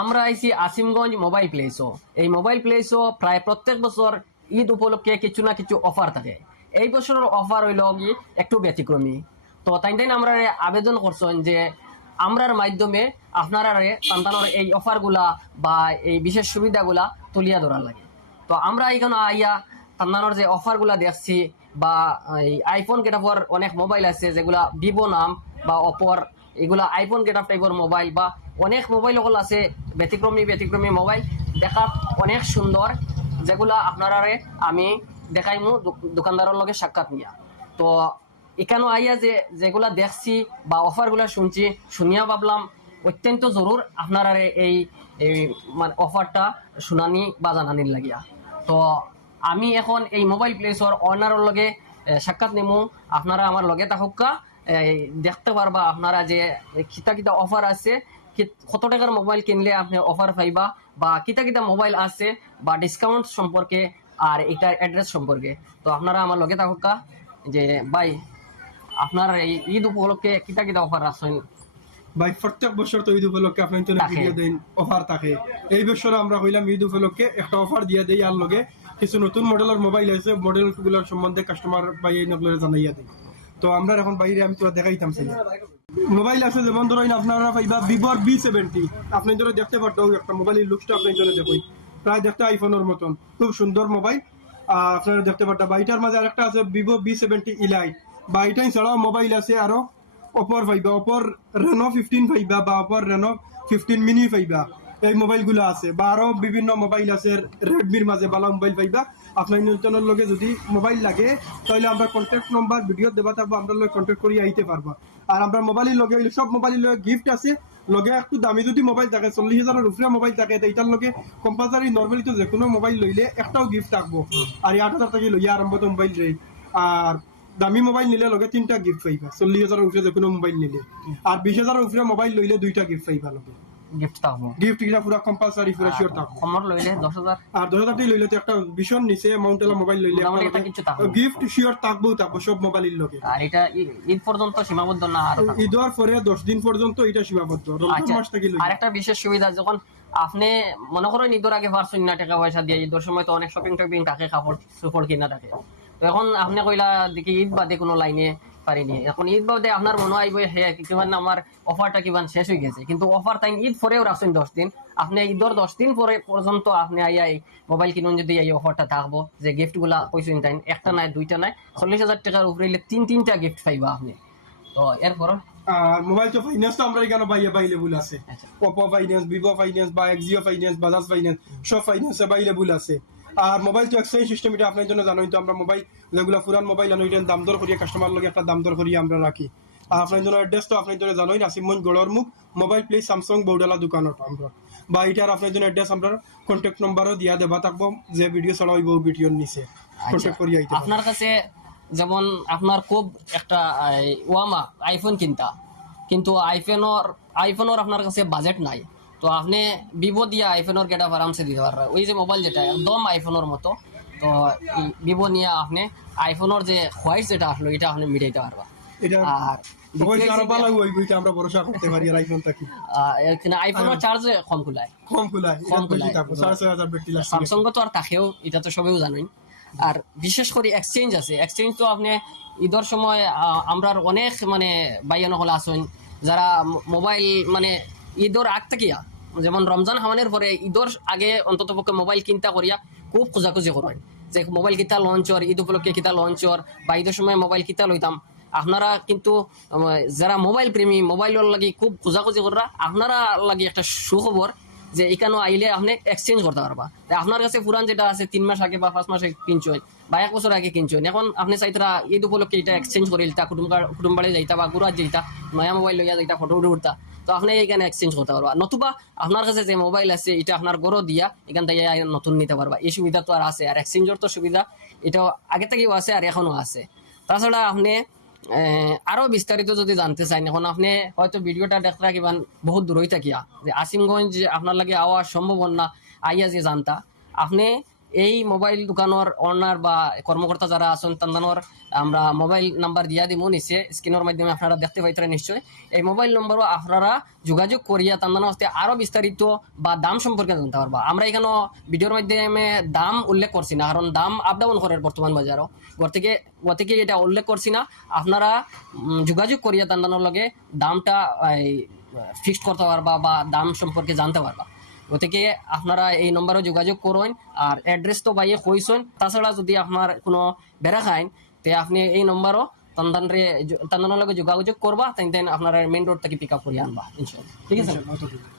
আমরা আইছি আসিমগঞ্জ মোবাইল প্লেসও। এই মোবাইল প্লেসও প্রায় প্রত্যেক বছর ঈদ উপলক্ষে কিছু না কিছু অফার থাকে। এই বছরের অফার হইল কি একটু ব্যতিক্রমী। তো তাই আমরা আবেদন করছেন যে আমরার মাধ্যমে আপনারা সন্তানের এই অফারগুলা বা এই বিশেষ সুবিধাগুলা তুলিয়া ধরার লাগে। তো আমরা এখানে আইয়া সন্তানের যে অফারগুলা দেখছি বা এই আইফোন গেটআপর অনেক মোবাইল আছে যেগুলা ভিভো নাম বা অপর এগুলা আইফোন গেটআপ টাইপের মোবাইল বা অনেক মোবাইল ওগুলো আছে ব্যতিক্রমী ব্যতিক্রমী মোবাইল দেখা অনেক সুন্দর, যেগুলা আপনারা আমি দেখাইমু দোকানদারের লগে সাক্ষাৎ নিয়া। তো এখানে আইয়া যেগুলা দেখছি বা অফারগুলা শুনছি শুনিয়া ভাবলাম অত্যন্ত জরুর আপনারা এই মানে অফারটা শুনানি বা জানানির লাগিয়া। তো আমি এখন এই মোবাইল প্লেসর অনারের লগে সাক্ষাৎ নিমু। আপনারা আমার লগে থাকুকা দেখতে পারবা আপনারা যে কিতা কিতা অফার আছে, কত টাকার মোবাইল কিনলে আপনি অফার পাইবা বা কিতা কিতা মোবাইল আছে বা ডিসকাউন্ট সম্পর্কে আর এটার অ্যাড্রেস সম্পর্কে। তো আপনারা আমার লগে থাকুকা যে ভাই আপনার এই ঈদ উপলক্ষে কিতা কিতা অফার আছেন। ভাই প্রত্যেক বছর তো ঈদ উপলক্ষে আপনার তো ভিডিও দেন, অফার থাকে। এই বছর আমরা কইলাম ঈদ উপলক্ষে একটা অফার দিয়ে দেই, আর লগে কিছু নতুন মডেলের মোবাইল আছে, মডেল গুলোর সম্বন্ধে কাস্টমার ভাই এই নকলের জানাইয়া দেই। তো আমরা এখন বাইরে আমি তো দেখাইতাম সেই মোবাইল আছে, যেমন ধরেন আপনারা পাইবা ভিভোর B70। আপনি ধরে দেখতে পারতো একটা মোবাইলের লুকসটা আপনি জন্য দেখুন, প্রায় দেখতে আইফোনের মতন, খুব সুন্দর মোবাইল। আপনারা দেখতে পারতো বা এটার মাঝে আরেকটা আছে ভিভো B70 ইলাইট, বা এটাই ছাড়াও মোবাইল আছে আরো অপর পাইবা, অপর রেনো 15 পাইবা বা অপর রেনো 15 মিনি পাইবা। এই মোবাইলগুলো আছে বা আরো বিভিন্ন মোবাইল আছে রেডমির মাঝে ভালো মোবাইল পাইবা। আপনার নিয়ন্ত্রণের লগে যদি মোবাইল লাগে তাহলে আমরা কন্ট্যাক্ট নম্বর ভিডিও দেওয়া থাকবো, আমরা লগে কন্ট্যাক্ট করি আইতে পারবা। আর আমরা মোবাইলের লগে সব মোবাইলের লগে গিফট আছে। লগে একটু দামি যদি মোবাইল থাকে 40,000 উপরে মোবাইল থাকে এটার লগে কম্পালসারি নর্মালি তো যে কোনো মোবাইল লইলে একটাও গিফট থাকবো। আর 8,000 টাকা লইয়া আরম্ভ তো মোবাইল রে। আর দামি মোবাইল নিলে লগে 3টা গিফট পাইবা 40,000 উপরে যে কোনো মোবাইল নিলে। আর 20,000 উপরে মোবাইল লইলে 2টা গিফট পাইবা লগে। গিফট থাকবো, গিফট এটা পুরো কম্পালসারি, পুরো শিওর থাকবো। কমর লইলে 10,000 আর 10,000 টাকা লইলে তো একটা ভীষণ নিচে অ্যামাউন্টের মোবাইল লইলে গিফট শিওর থাকবো সব মোবাইলের লগে। আর এটা ঈদ পর্যন্ত সীমাবদ্ধ না, আর ঈদের পরে 10 দিন পর্যন্ত এটা সীমাবদ্ধ। রমজান মাস থেকে আর একটা বিশেষ সুবিধা, যখন আপনি মনে করেন ঈদের আগে পারছেন না টাকা পয়সা দিয়ে, ঈদের সময় তো অনেক শপিং টপিং থাকে, কাপড় চোপড় কিনা থাকে। তো এখন আপনি কইলা দেখি ঈদ বাদে কোনো লাইনে পারিনি, এখন ঈদ বাদে আপনার মনে আইব হে কিমান আমার অফারটা কিমান শেষ হয়ে গেছে, কিন্তু অফার তাই ঈদ পরেও রাখছেন 10 দিন। আপনি ঈদের 10 দিন পরে পর্যন্ত আপনি আইয়া এই মোবাইল কিনুন, যদি এই অফারটা থাকবো যে গিফট গুলা কইছেন তাই একটা নাই দুইটা নাই 40,000 টাকার উপরে তিনটা গিফট পাইবা আপনি। তো এরপর মোবাইল তো ফাইন্যান্স তো আমরা এখানে বাইলেবল আছে, ওপো ফাইন্যান্স, ভিভো ফাইন্যান্স বা এক্সিও ফাইন্যান্স, বাজাজ ফাইন্যান্স, সব ফাইন্যান্স বাইলেবল আছে। আর মোবাইল তো এক্সচেঞ্জ সিস্টেম, এটা আপনার জন্য জানোই তো আমরা মোবাইল যেগুলো পুরান মোবাইল আনো এটা দাম দর করিয়া কাস্টমার লগে একটা দাম দর করিয়া আমরা রাখি। আর আপনার জন্য অ্যাড্রেস তো আপনার জন্য জানোই নাসিমগঞ্জ গড়র মুখ মোবাইল প্লেস স্যামসাং বৌডালা দোকানত আমরা। বা এটার আপনার জন্য অ্যাড্রেস আমরা কন্ট্যাক্ট নম্বরও দিয়া দেবা থাকবো, যে ভিডিও চলা হইব ভিডিওর নিচে কন্ট্যাক্ট করিয়া আইতে। আপনার কাছে যেমন আপনার খুব একটা ওয়ামা আইফোন কিনতা, কিন্তু আইফোনের আপনার কাছে বাজেট নাই, তো আপনি ভিভো দিয়ে আইফোনের গেট আপ আরামসে দিতে পারবেন। ওই যে মোবাইল যেটা একদম আইফোনের মতো, তো ভিভো নিয়ে আপনি আইফোনের যে খোয়াইশ যেটা আসলো এটা আপনি মিটাইতে পারবা। আর আইফোনের চার্জ কম খোলায় স্যামসাং তো আর তাকেও, এটা তো সবেও জানেন। আর বিশেষ করে এক্সচেঞ্জ আছে, এক্সচেঞ্জ তো আপনি ঈদের সময় আমরা অনেক মানে বাইয়ানো হলে আসুন যারা মোবাইল মানে ঈদের আগ থেকেয়া, যেমন রমজান হামানের পরে ঈদের আগে অন্তত পক্ষে মোবাইল কিনতা করিয়া খুব খোঁজাখুঁজি করেন যে মোবাইল কিতা লঞ্চর, ঈদ উপলক্ষে কিতা লঞ্চর বা ঈদের সময় মোবাইল কিতা লইতাম। আপনারা কিন্তু যারা মোবাইল প্রেমী, মোবাইলের লাগি খুব খোঁজাখুঁজি করা, আপনারা লাগি একটা সুখবর যে এখানে আইলে আপনি এক্সচেঞ্জ করতে পারবা। আপনার কাছে পুরান যেটা আছে 3 মাস আগে বা 5 মাস আগে কিনছেন বা 1 বছর আগে কিনছেন, এখন আপনি চাইতরা ঈদ উপলক্ষে এটা এক্সচেঞ্জ করে লিতা, কুটুম বাড়ি যাইতা বা গুরাত যাইতা, নয়া মোবাইল লইয়া যাইতা, ফটো উঠতা, তো আপনি এইখানে এক্সচেঞ্জ করতে পারবা। নতুবা আপনার কাছে যে মোবাইল আছে এটা আপনার গড় দিয়া এখান থেকে নতুন নিতে পারবা। এই সুবিধা তো আর আছে। আর এক্সচেঞ্জের তো সুবিধা এটা আগে থেকেও আছে আর এখনো আছে। তাছাড়া আপনি আরো বিস্তারিত যদি জানতে চান, এখন আপনি হয়তো ভিডিওটা দেখতে কিমান বহুত দূরই থাকিয়া যে আসিমগঞ্জ আপনার লাগে আওয়া সম্ভব না, আইয়া যে জানতা আপনি এই মোবাইল দোকানের অনার বা কর্মকর্তা যারা আছেন তাদের আমরা মোবাইল নাম্বার দিয়া দিব নিচে স্ক্রিনের মাধ্যমে আপনারা দেখতে পাইতেন নিশ্চয়। এই মোবাইল নম্বরও আপনারা যোগাযোগ করিয়া তাদের হস্তে আরো বিস্তারিত বা দাম সম্পর্কে জানতে পারবা। আমরা এখানে ভিডিওর মাধ্যমে দাম উল্লেখ করছি না, কারণ দাম আপ ডাউন করে বর্তমান বাজারও, গতিকে এটা উল্লেখ করছি না। আপনারা যোগাযোগ করিয়া তাদের লগে দামটা ফিক্সড করতে পারবা বা দাম সম্পর্কে জানতে পারবা। গতিকে আপনারা এই নম্বরে যোগাযোগ করুন। আর অ্যাড্রেস তো বাইয়ে কইছেন, তাছাড়া যদি আপনার কোনো বেড়া খাইন তে আপনি এই নম্বরও তাদের লগে যোগাযোগ করবা, তাই আপনারা মেইন রোড থেকে পিক আপ করিয়ে আনবা ইনশাল্লাহ। ঠিক আছে।